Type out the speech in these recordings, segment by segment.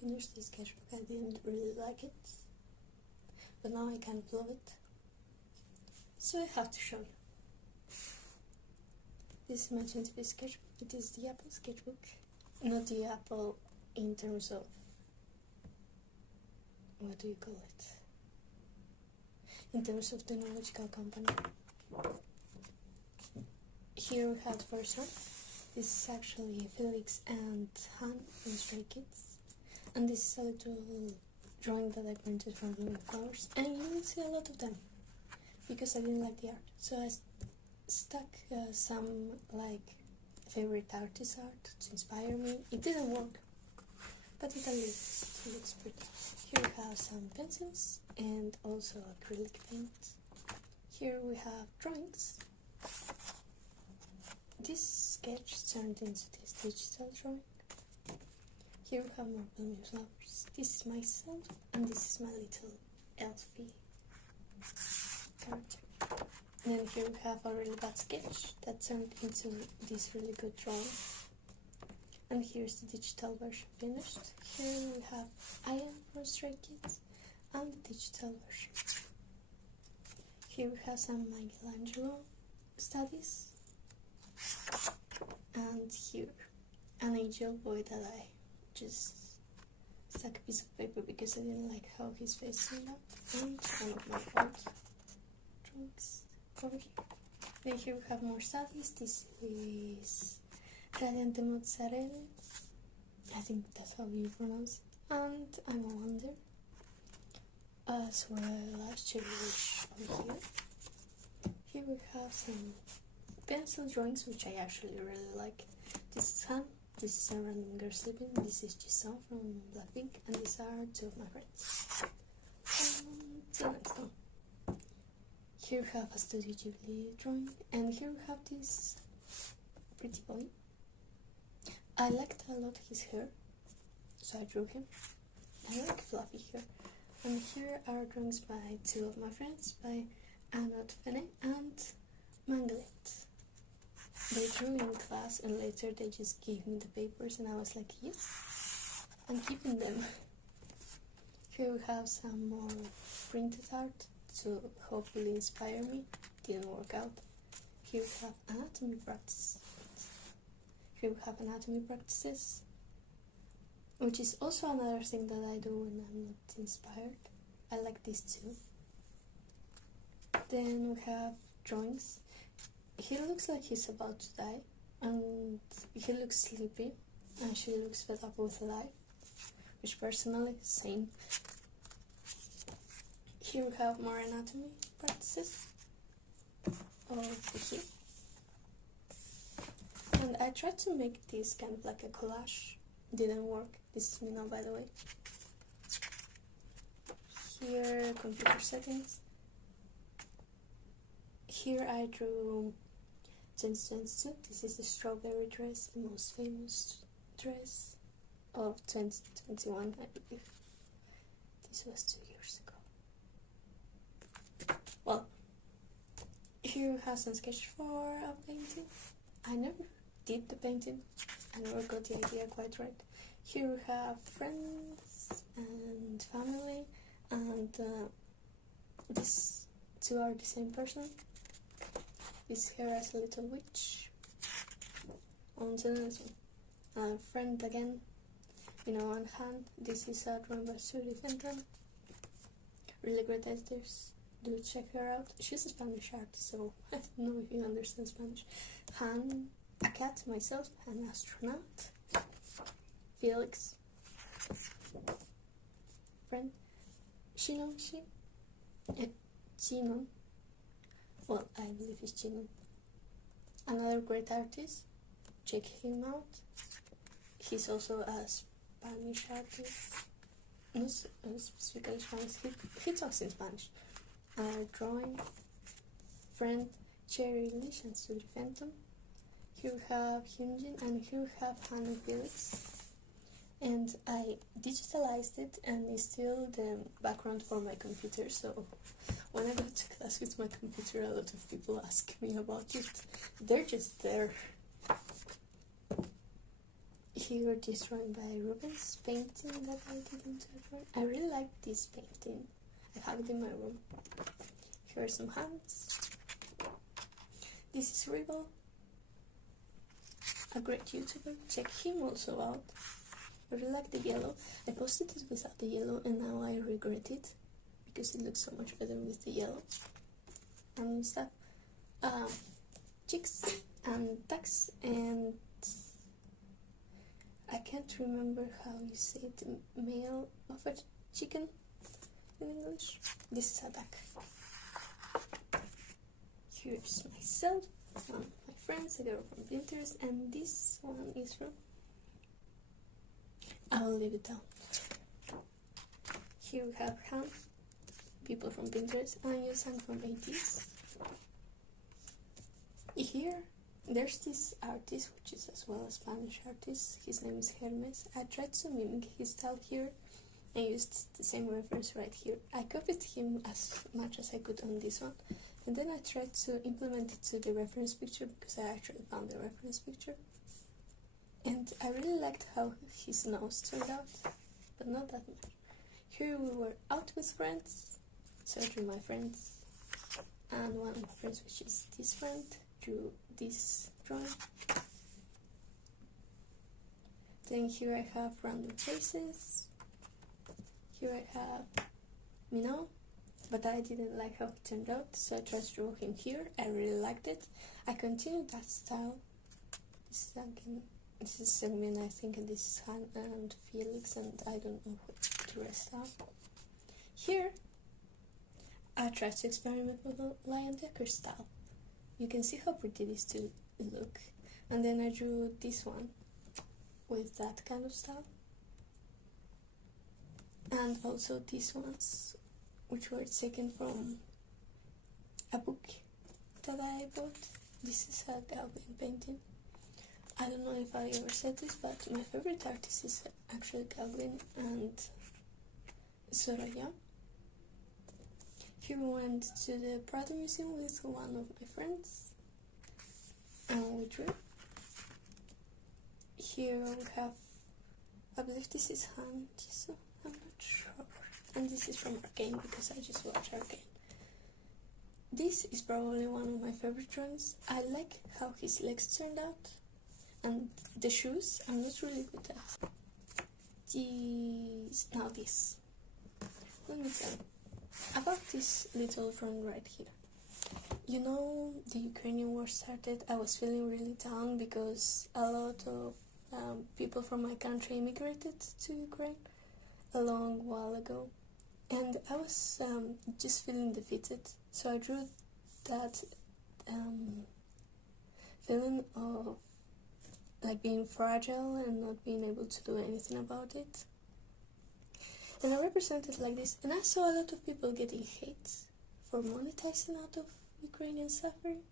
finished this sketchbook, I didn't really like it, but now I kind of love it, so I have to show you. This is my 20-piece sketchbook. It is the Apple sketchbook, not the Apple in terms of, what do you call it? In terms of technological company. Here we have the first one. This is actually Felix and Han from Stray Kids. And this is a little drawing that I printed from Living Flowers. And you will see a lot of them, because I didn't like the art. So I stuck some like favorite artist art to inspire me. It didn't work, but it at least looks pretty. Here we have some pencils and also acrylic paint. Here we have drawings. This sketch turned into this digital drawing. Here we have more blooming flowers. This is myself, and this is my little Elfie character. And then here we have a really bad sketch that turned into this really good drawing. And here's the digital version finished. Here we have I Am from Stray Kids and the digital version. Here we have some Michelangelo studies. And here, an angel boy that I just stuck a piece of paper because I didn't like how his face turned out. And one of my old drawings over here. Then here we have more studies. This is Radiante Mozzarella. I think that's how you pronounce it. And I'm a Wonder. As well as Cherry Wish over here. Here we have some pencil drawings, which I actually really like. This is Han, this is a random girl sleeping, this is Jisung from Blackpink, and these are two of my friends. And the next one. Here we have a Studio Ghibli drawing, and here we have this pretty boy. I liked a lot his hair, so I drew him. I like fluffy hair. And here are drawings by two of my friends, by Anot Fene and Manglet. They drew in class and later they just gave me the papers and I was like, yes, I'm keeping them. Here we have some more printed art to hopefully inspire me. Didn't work out. Here we have anatomy practice. Here we have anatomy practices, which is also another thing that I do when I'm not inspired. I like this too. Then we have drawings. He looks like he's about to die, and he looks sleepy, and she looks fed up with life, which personally, same. Here we have more anatomy practices over here. And I tried to make this kind of like a collage. Didn't work. This is me now, by the way. Here, computer settings. Here I drew 2022. This is the strawberry dress, the most famous dress of 2021, I believe. This was 2 years ago. Well, here we have some sketch for a painting. I never did the painting. I never got the idea quite right. Here we have friends and family, and these two are the same person. This here is a little witch. On to the next one. Friend again, in one hand. This is a drawing by Suri Fenton. Really great editors. Do check her out. She's a Spanish artist, so I don't know if you understand Spanish. Han, a cat, myself, an astronaut. Felix. Friend. Shinon. Chinon. Well, I believe it's Chinon. Another great artist. Check him out. He's also a Spanish artist. Not specifically Spanish. He talks in Spanish. Drawing. Friend. Cherry Lish and Suri Phantom. Here we have Hyunjin, and here we have Han and Felix. And I digitalized it, and it's still the background for my computer, so when I go to class with my computer, a lot of people ask me about it. They're just there. Here, this drawing by Rubens, painting that I did into a drawing. I really like this painting. I have it in my room. Here are some hands. This is Rebel, a great YouTuber. Check him also out. I really like the yellow. I posted it without the yellow and now I regret it because it looks so much better with the yellow and stuff. Chicks and ducks, and I can't remember how you say the male of a chicken in English. This is a duck. Here's myself, one of my friends, a girl from Pinterest, and this one is from... I will leave it down. Here we have Han, people from Pinterest, and Yusan from 80s. Here, there's this artist, which is as well a Spanish artist. His name is Hermes. I tried to mimic his style here and used the same reference right here. I copied him as much as I could on this one, and then I tried to implement it to the reference picture because I actually found the reference picture. And I really liked how his nose turned out, but not that much. Here we were out with friends, so I drew my friends, and one of my friends, which is this friend, drew this drawing. Then here I have random faces. Here I have Minot, but I didn't like how he turned out, so I tried to draw him here. I really liked it. I continued that style. This is Segmin, I think, and this is Han and Felix, and I don't know what the rest are. Here, I tried to experiment with the Lion Decker style. You can see how pretty these two look. And then I drew this one with that kind of style. And also these ones, which were taken from a book that I bought. This is a Galvin painting. I don't know if I ever said this, but my favorite artist is actually Galvin and Soraya. Here we went to the Prado Museum with one of my friends and we drew. Here we have, I believe this is Han, I'm not sure. And this is from Arcane because I just watched Arcane. This is probably one of my favorite drawings. I like how his legs turned out, and the shoes I'm not really good at. This. Let me tell you about this little drawing right here. You know, the Ukrainian war started. I was feeling really down because a lot of people from my country immigrated to Ukraine a long while ago, and I was just feeling defeated. So I drew that feeling of like being fragile and not being able to do anything about it. And I represented it like this, and I saw a lot of people getting hate for monetizing out of Ukrainian suffering,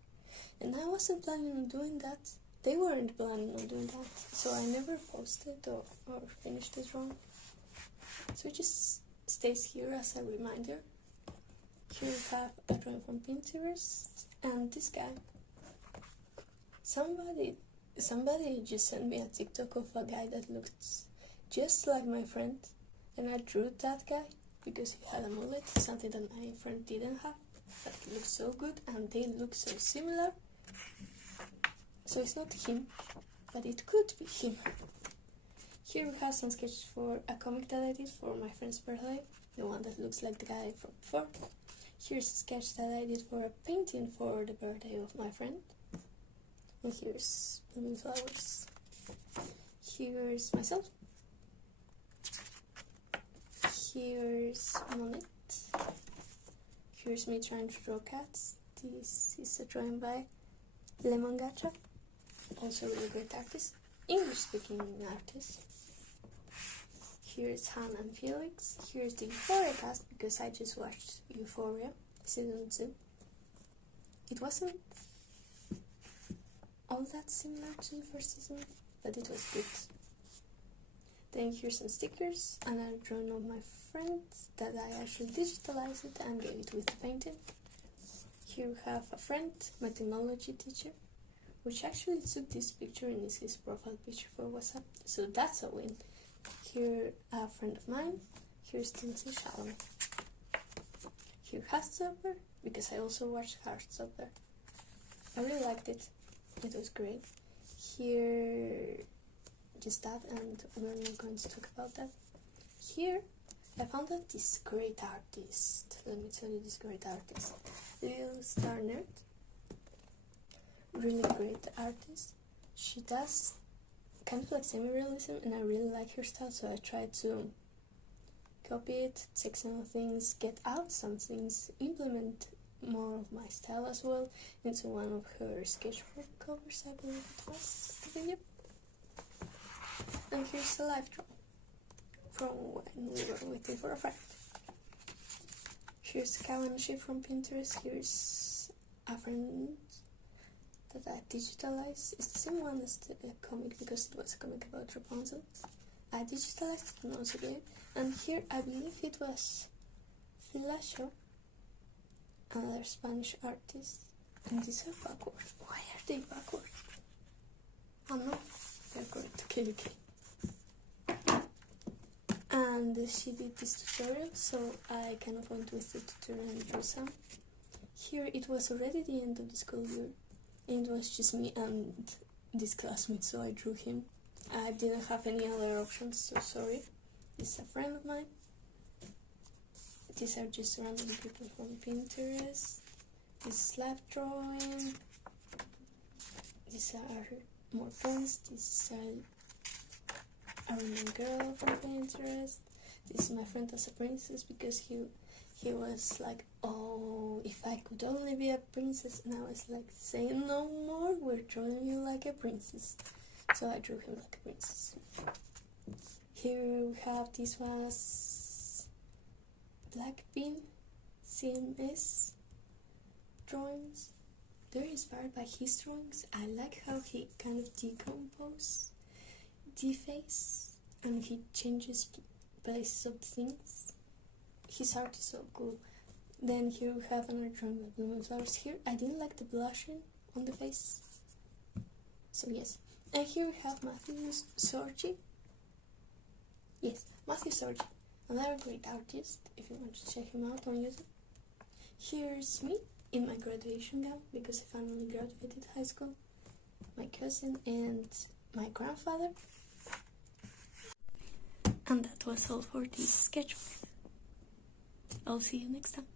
and I wasn't planning on doing that. They weren't planning on doing that, so I never posted or finished the drawing. So it just stays here as a reminder. Here we have a drawing from Pinterest, and this guy. Somebody just sent me a TikTok of a guy that looked just like my friend, and I drew that guy because he had a mullet, something that my friend didn't have, but it looked so good and they look so similar. So it's not him, but it could be him. Here we have some sketches for a comic that I did for my friend's birthday, the one that looks like the guy from before. Here's a sketch that I did for a painting for the birthday of my friend. And here's blooming flowers. Here's myself. Here's Monet. Here's me trying to draw cats. This is a drawing by Lemon Gacha, also a really great artist, English-speaking artist. Here's Han and Felix. Here's the Euphoria cast because I just watched Euphoria season 2. It wasn't all that similar to the first season, but it was good. Then here's some stickers, and a drawing of my friend that I actually digitalized it and gave it with the painting. Here we have a friend, my technology teacher, which actually took this picture and is his profile picture for WhatsApp, so that's a win. Here, a friend of mine. Here's Timothy Chalamet. Here, Heartstopper, because I also watched Heartstopper. I really liked it. It was great. Here, just that, and we're not going to talk about that. Here, I found out this great artist. Let me tell you, this great artist, Little Star Nerd. Really great artist. She does kind of like semi-realism, and I really like her style, so I tried to copy it, take some things, get out some things, implement more of my style as well into one of her sketchbook covers, I believe it was the video. And here's a live draw from when we were waiting for a friend. Here's a cow and a sheep from Pinterest. Here's a friend that I digitalized. It's the same one as the comic, because it was a comic about Rapunzel. I digitalized it and also gave. And here I believe it was Flasho, another Spanish artist. And these are backwards. Why are they backwards? Oh no, they're correct. Okay. And she did this tutorial, so I kind of went with the tutorial and drew some. Here it was already the end of the school year, and it was just me and this classmate, so I drew him. I didn't have any other options, so sorry. This is a friend of mine. These are just random people from Pinterest. This is live drawing. These are more friends. This is a random girl from Pinterest. This is my friend as a princess, because he was like, oh, if I could only be a princess. And I was like, say no more, we're drawing you like a princess. So I drew him like a princess. Here we have, this was Blackpin CMS drawings. They're inspired by his drawings. I like how he kind of decomposes the face and he changes places of things. His art is so cool. Then here we have another drawing of blooming flowers. Here I didn't like the blushing on the face, so yes. And here we have Matthew Sorgi. Yes, Matthew Sorgi, another great artist if you want to check him out on YouTube. Here's me in my graduation gown, because I finally graduated high school. My cousin and my grandfather. And that was all for this sketchbook. I'll see you next time.